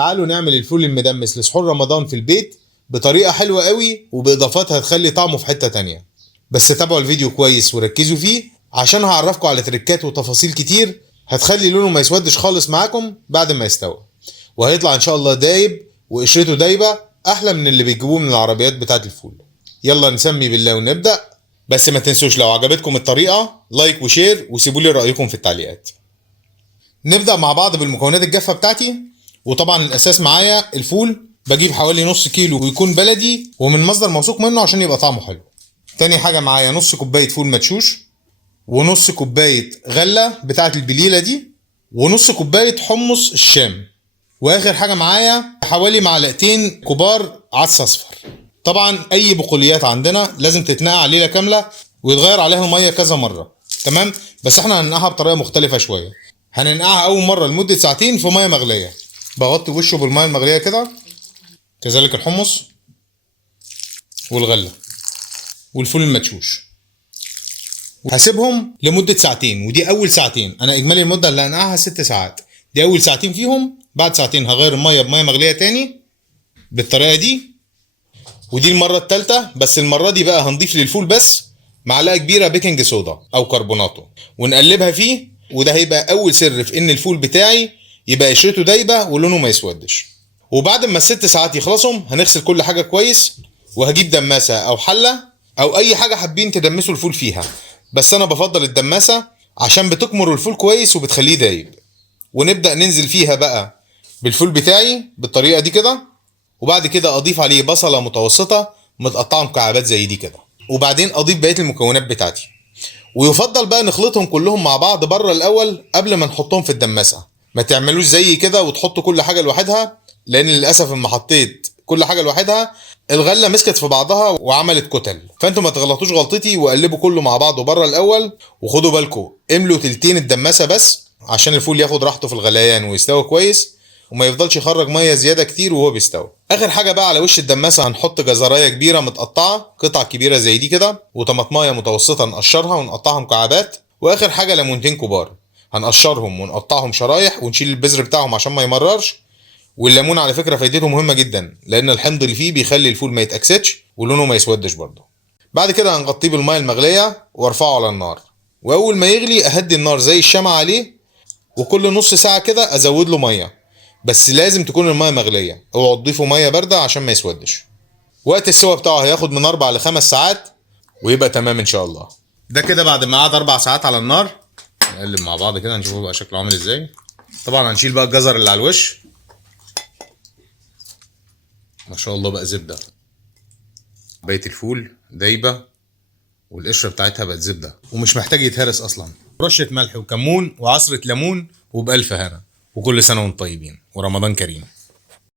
تعالوا نعمل الفول المدمس لسحور رمضان في البيت بطريقة حلوة قوي وبإضافاتها هتخلي طعمه في حتة تانية. بس تابعوا الفيديو كويس وركزوا فيه عشان هعرفكم على تريكات وتفاصيل كتير هتخلي لونه ما يسودش خالص معاكم بعد ما يستوى، وهيطلع ان شاء الله دايب وقشرته دايبة احلى من اللي بيجيبوه من العربيات بتاعت الفول. يلا نسمي بالله ونبدأ. بس ما تنسوش لو عجبتكم الطريقة لايك وشير وسيبوا لي رأيكم في التعليقات. نبدأ مع بعض بالمكونات الجافة بتاعتي. وطبعا الاساس معايا الفول، بجيب حوالي نص كيلو ويكون بلدي ومن مصدر موثوق منه عشان يبقى طعمه حلو. تاني حاجة معايا نص كوباية فول مدشوش، ونص كوباية غلة بتاعت البليلة دي، ونص كوباية حمص الشام، واخر حاجة معايا حوالي معلقتين كبار عدس اصفر. طبعا اي بقوليات عندنا لازم تتنقع ليلة كاملة ويتغير عليها المية كذا مرة، تمام؟ بس احنا هننقعها بطريقة مختلفة شوية. هننقعها اول مرة لمدة ساعتين في مية مغلية، بغطي وشه بالمية المغلية كده، كذلك الحمص والغلة والفول المدشوش، هسيبهم لمدة ساعتين. ودي أول ساعتين، أنا إجمالي المدة اللي هنقعها 6 ساعات، دي أول ساعتين فيهم. بعد ساعتين هغير المية بمية مغلية تاني بالطريقة دي، ودي المرة التالتة. بس المرة دي بقى هنضيف للفول بس معلقة كبيرة بيكنج صودا أو كربوناتو ونقلبها فيه، وده هيبقى أول سر في إن الفول بتاعي يبقى قشرته دايبة ولونه ما يسودش. وبعد ما ال6 ساعات يخلصهم هنغسل كل حاجة كويس، وهجيب دماسة أو حلة أو أي حاجة حابين تدمسوا الفول فيها، بس أنا بفضل الدماسة عشان بتكمر الفول كويس وبتخليه دايب. ونبدأ ننزل فيها بقى بالفول بتاعي بالطريقة دي كده، وبعد كده أضيف عليه بصلة متوسطة متقطعة مكعبات زي دي كده، وبعدين أضيف بقية المكونات بتاعتي. ويفضل بقى نخلطهم كلهم مع بعض بره الأول قبل ما نحطهم في الدماسة. ما تعملوش زي كده وتحطوا كل حاجة لوحدها، لأن للأسف لما حطيت كل حاجة لوحدها الغلة مسكت في بعضها وعملت كتل. فانتوا ما تغلطوش غلطتي وقلبوا كله مع بعضه بره الأول. وخدوا بالكم املوا تلتين الدماسة بس عشان الفول ياخد راحته في الغليان ويستوي كويس وما يفضلش يخرج ميه زياده كتير وهو بيستوي. اخر حاجه بقى على وش الدماسه هنحط جزرايه كبيره متقطعه قطع كبيره زي دي كده، وطماطمايه متوسطه نقشرها ونقطعها مكعبات، واخر حاجه ليمونتين كبار هنقشرهم ونقطعهم شرايح ونشيل البذر بتاعهم عشان ما يمررش. والليمون على فكره فايدته مهمه جدا، لان الحمض اللي فيه بيخلي الفول ما يتاكسدش ولونه ما يسودش برضه. بعد كده هنغطيه بالميه المغليه وارفعه على النار، واول ما يغلي اهدي النار زي الشمع عليه، وكل نص ساعه كده ازود له ميه، بس لازم تكون الميه مغليه، اوعوا تضيفوا ميه بارده عشان ما يسودش. وقت السوا بتاعه هياخد من 4 ل5 ساعات ويبقى تمام ان شاء الله. ده كده بعد ما قعد 4 ساعات على النار. نقلب مع بعض كده نشوفه بقى شكله عامل ازاي. طبعا هنشيل بقى الجزر اللي على الوش، ما شاء الله بقى زبده. بقيه الفول دايبه والقشره بتاعتها بقت زبده ومش محتاج يتهرس اصلا. رشه ملح وكمون وعصره ليمون وبألف هنا، وكل سنه وانتم طيبين ورمضان كريم.